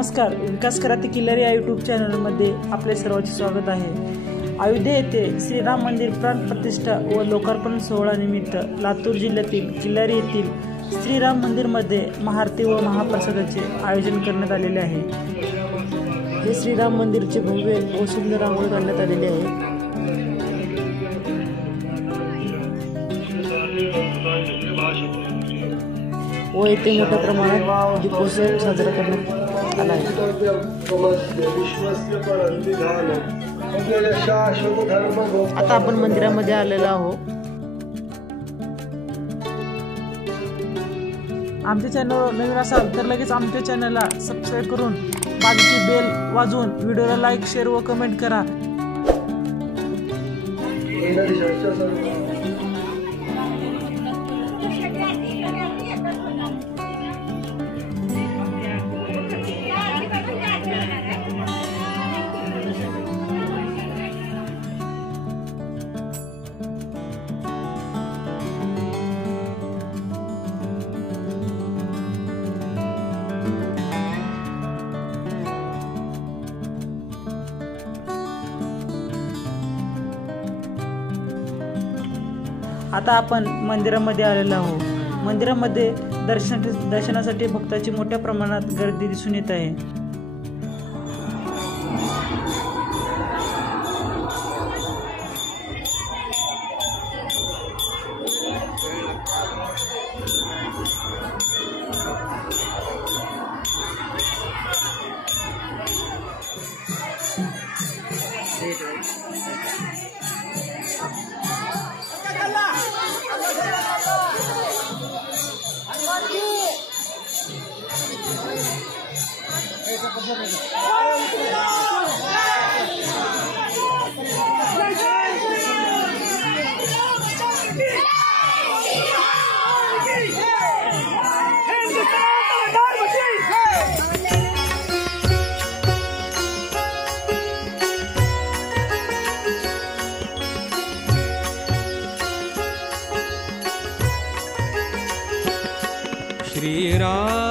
नमस्कार, विकास कराती किल्लारी या यूट्यूब चॅनलमध्ये आपले सर्वांचे स्वागत आहे। अयोध्या येथे श्रीराम मंदिर प्राण प्रतिष्ठा व लोकार्पण सोहळा निमित्त लातूर जिल्ह्यातील किल्लारी येथील श्रीराम मंदिरमध्ये महाआरती व महाप्रसादाचे आयोजन करण्यात आलेले आहे। हे श्रीराम मंदिरचे भव्य व सुंदर रांगोळी काढण्यात आलेली आहे। व येथे मोठ्या प्रमाणात दीपोत्सव साजरा करण्यात आला आहे। आता आपण मंदिरामध्ये आलेलो आहोत। आमच्या चॅनलवर नवीन असाल तर लगेच आमच्या चॅनलला सबस्क्राइब करून बाजूची बेल वाजवून व्हिडिओला लाईक, शेअर व कमेंट करा। आता आपण मंदिरामध्ये आलेलो आहोत। मंदिरामध्ये दर्शनासाठी भक्तांची मोठ्या प्रमाणात गर्दी दिसून येत आहे। श्रीराम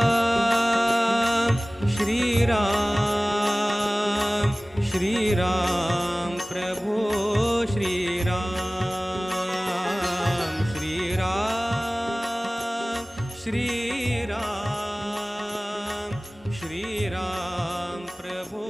श्रीराम श्रीराम प्रभु श्रीराम श्रीराम श्रीराम श्रीराम प्रभु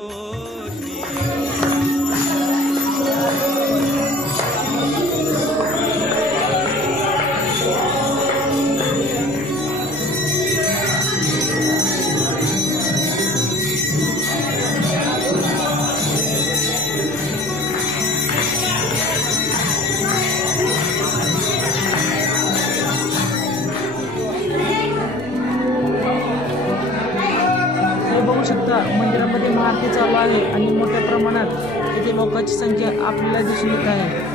बघू शकता मंदिरामध्ये महाआरती चालू आहे आणि मोठ्या प्रमाणात येथे लोकांची संख्या आपल्याला दिसून येत आहे।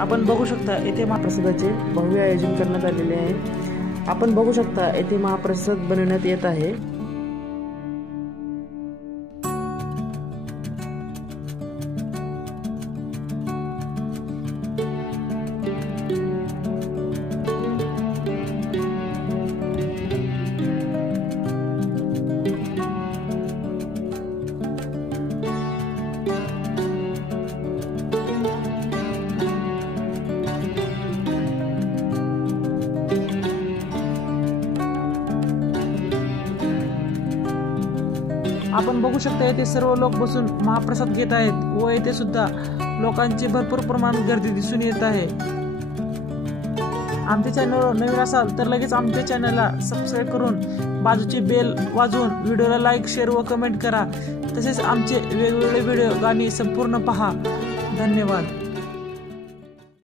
आपण बघू शकता येथे महाप्रसादाचे भव्य आयोजन करण्यात आलेले आहे। आपण बघू शकता येथे महाप्रसाद बनवण्यात येत आहे। आपण बघू शकता येथे सर्व लोक बसून महाप्रसाद घेत आहेत व येथे सुद्धा लोकांची भरपूर प्रमाणात गर्दी दिसून येत आहे। आमच्या चॅनलवर नवीन असाल तर लगेच आमच्या चॅनलला सबस्क्राइब करून बाजूची बेल वाजवून व्हिडिओला लाईक, शेअर व कमेंट करा। तसेच आमचे वेगवेगळे व्हिडिओ गाणी संपूर्ण पहा। धन्यवाद।